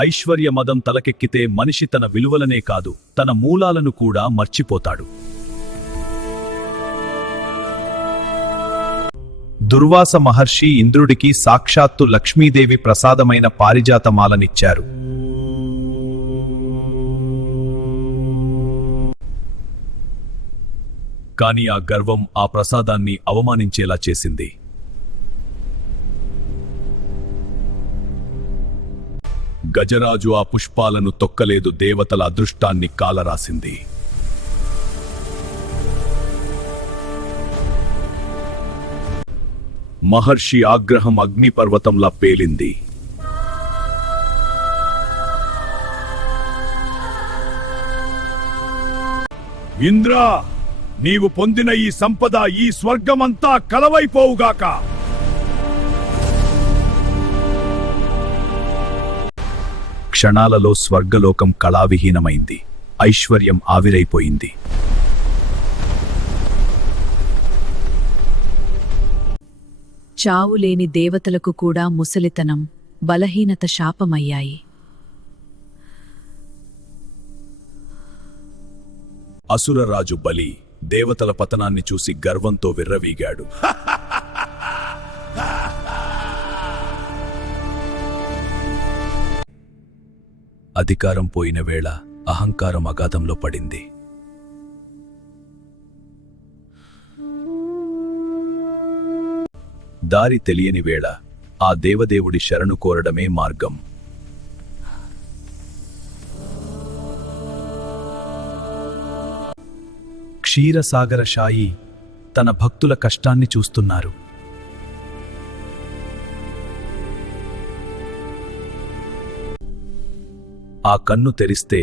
ఐశ్వర్యమదం తలకెక్కితే మనిషి తన విలువలనే కాదు, తన మూలాలను కూడా మర్చిపోతాడు. దుర్వాస మహర్షి ఇంద్రుడికి సాక్షాత్తు లక్ష్మీదేవి ప్రసాదమైన పారిజాతమాలనిచ్చారు. కాని ఆ గర్వం ఆ ప్రసాదాన్ని అవమానించేలా చేసింది. గజరాజు ఆ పుష్పాలను తొక్కలేదు, దేవతల అదృష్టాన్ని కాలరాసింది. మహర్షి ఆగ్రహం అగ్నిపర్వతంలా పేలింది. ఇంద్రా, నీవు పొందిన ఈ సంపద ఈ స్వర్గమంతా కలవైపోవుగాక. క్షణాలలో స్వర్గలోకం కళావిహీనమైంది, ఐశ్వర్యం ఆవిరైపోయింది. చావులేని దేవతలకు కూడా ముసలితనం, బలహీనత శాపమయ్యాయి. అసురరాజు బలి దేవతల పతనాన్ని చూసి గర్వంతో విర్రవీగాడు. అధికారం పోయిన వేళ అహంకారం అగాధంలో పడింది. దారి తెలియని వేళ ఆ దేవదేవుడి శరణు కోరడమే మార్గం. క్షీరసాగరశాయి తన భక్తుల కష్టాన్ని చూస్తున్నారు. ఆ కన్ను తెరిస్తే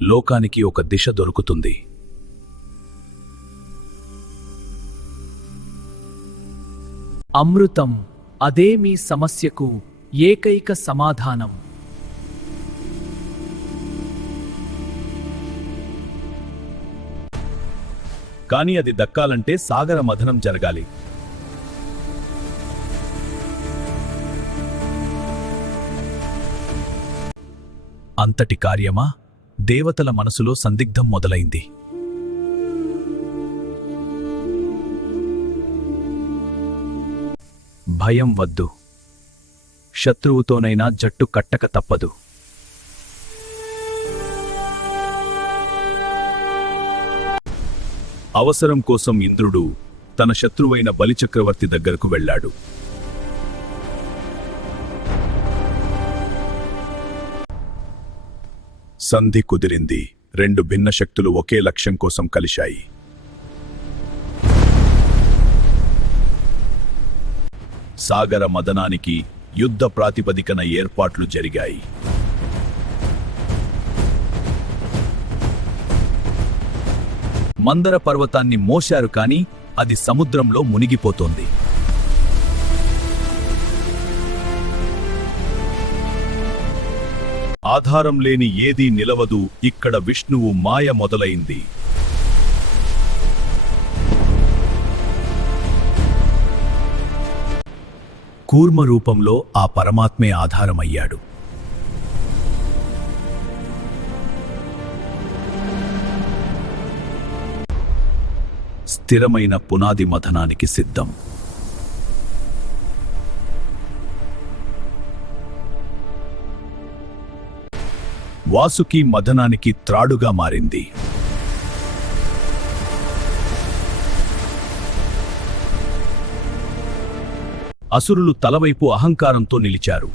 లోకానికి ఒక దిశ దొరుకుతుంది. అమృతం, అదే మీ సమస్యకు ఏకైక సమాధానం. కాని అది దక్కాలంటే సాగర మథనం జరగాలి. అంతటి కార్యమా? దేవతల మనసులో సందిగ్ధం మొదలైంది. భయం వద్దు, శత్రువుతోనైనా జట్టు కట్టక తప్పదు. అవసరం కోసం ఇంద్రుడు తన శత్రువైన బలిచక్రవర్తి దగ్గరకు వెళ్ళాడు. సంధి కుదిరింది. రెండు భిన్న శక్తులు ఒకే లక్ష్యం కోసం కలిశాయి. సాగర మదనానికి యుద్ధ ప్రాతిపదికన ఏర్పాట్లు జరిగాయి. మందర పర్వతాన్ని మోశారు, కాని అది సముద్రంలో మునిగిపోతోంది. ఆధారం లేని ఏదీ నిలవదు. ఇక్కడ విష్ణువు మాయ మొదలైంది. కూర్మ రూపంలో ఆ పరమాత్మే ఆధారమయ్యాడు. స్థిరమైన పునాది మథనానికి సిద్ధం. వాసుకి మథనానికి త్రాడుగా మారింది. అసురులు తలవైపు అహంకారంతో నిలిచారు.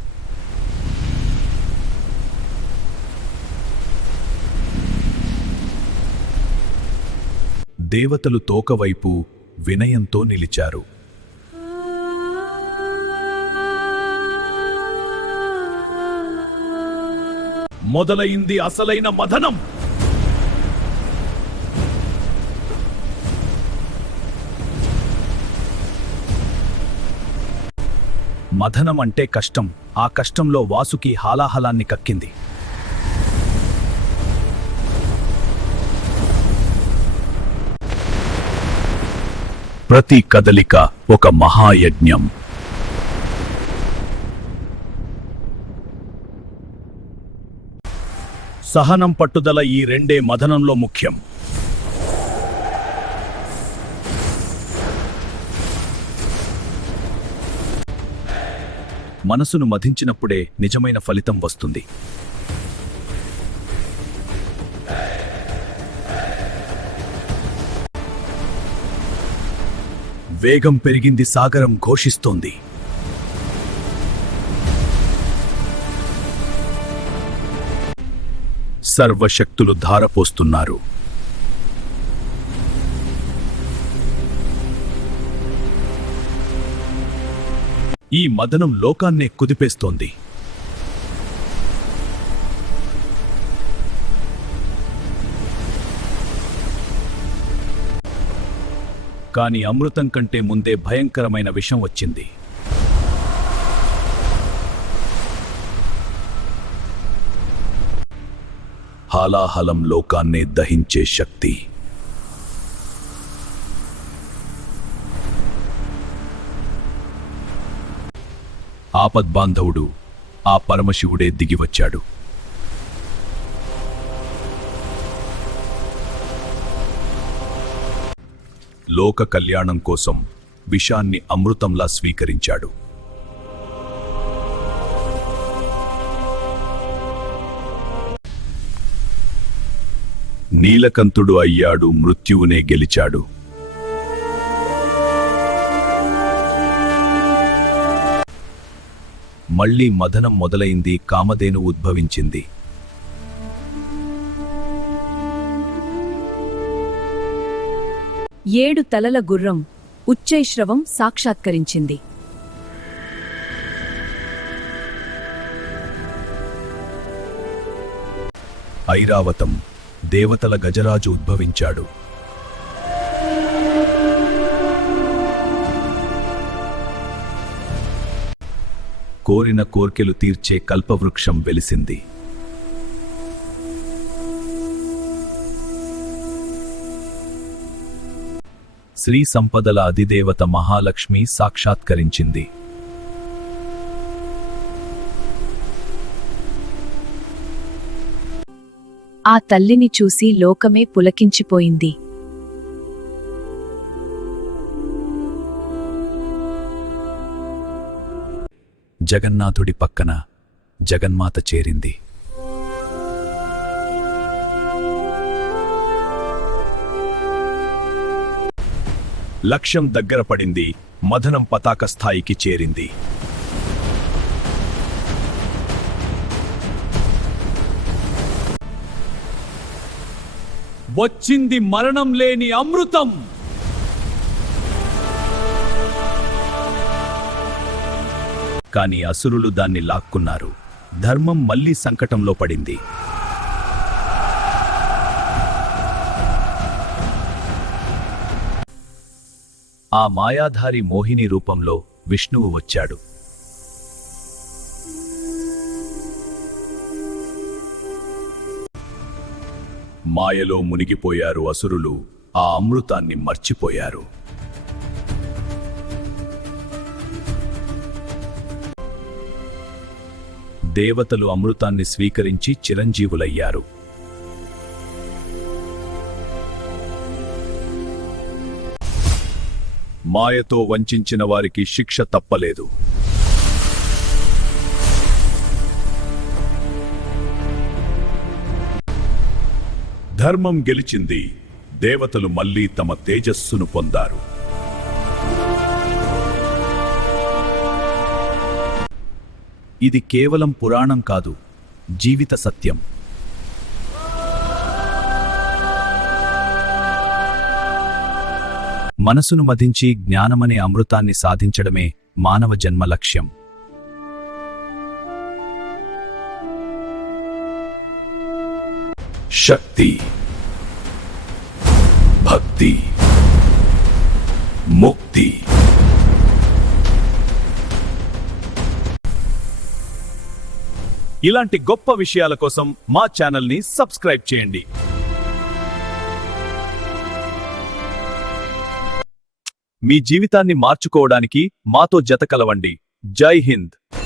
దేవతలు తోకవైపు వినయంతో నిలిచారు. మొదలైంది అసలైన మథనం. మథనం అంటే కష్టం. ఆ కష్టంలో వాసుకి హాలాహలాన్ని కక్కింది. ప్రతి కదలిక ఒక మహాయజ్ఞం. సహనం పట్టుదల ఈ రెండే మదనంలో ముఖ్యం. మనసును మధించినప్పుడే నిజమైన ఫలితం వస్తుంది. వేగం పెరిగింది, సాగరం ఘోషిస్తోంది. సర్వశక్తులు ధారపోస్తున్నారు. ఈ మదనం లోకాన్నే కుదిపేస్తోంది. కాని అమృతం కంటే ముందే భయంకరమైన విషం వచ్చింది. హాలాహలం లోకాన్నే దహించే శక్తి. ఆపద్బాంధవుడు ఆ పరమశివుడే దిగివచ్చాడు. లోక కళ్యాణం కోసం విషాన్ని అమృతంలా స్వీకరించాడు. నీలకంఠుడు అయ్యాడు, మృత్యువునే గెలిచాడు. మళ్లీ మదనం మొదలైంది, కామధేను ఉద్భవించింది. ఏడు తలల గుర్రం ఉచ్చైశ్రవం సాక్షాత్కరించింది. ఐరావతం దేవతల గజరాజు ఉద్భవించాడు. కోరిన కోర్కెలు తీర్చే కల్పవృక్షం వెలిసింది. శ్రీ సంపదల అధిదేవత మహాలక్ష్మి సాక్షాత్కరించింది. ఆ తల్లిని చూసి లోకమే పులకించిపోయింది. జగన్నాథుడి పక్కన జగన్మాత చేరింది. లక్ష్యం దగ్గర పడింది, మదనం పతాక స్థాయికి చేరింది. వచ్చింది మరణం లేని అమృతం. కాని అసురులు దాన్ని లాక్కున్నారు. ధర్మం మళ్లీ సంకటంలో పడింది. ఆ మాయాధారి మోహిని రూపంలో విష్ణువు వచ్చాడు. మాయలో మునిగిపోయారు అసురులు, ఆ అమృతాన్ని మర్చిపోయారు. దేవతలు అమృతాన్ని స్వీకరించి చిరంజీవులయ్యారు. మాయతో వంచిన వారికి శిక్ష తప్పలేదు. ధర్మం గెలిచింది. దేవతలు మళ్లీ తమ తేజస్సును పొందారు. ఇది కేవలం పురాణం కాదు, జీవిత సత్యం. మనసును మదించి జ్ఞానమనే అమృతాన్ని సాధించడమే మానవ జన్మ లక్ష్యం. శక్తి, భక్తి, ముక్తి. ఇలాంటి గొప్ప విషయాల కోసం మా ఛానల్ని సబ్స్క్రైబ్ చేయండి. మీ జీవితాన్ని మార్చుకోవడానికి మాతో జత కలవండి. జై హింద్.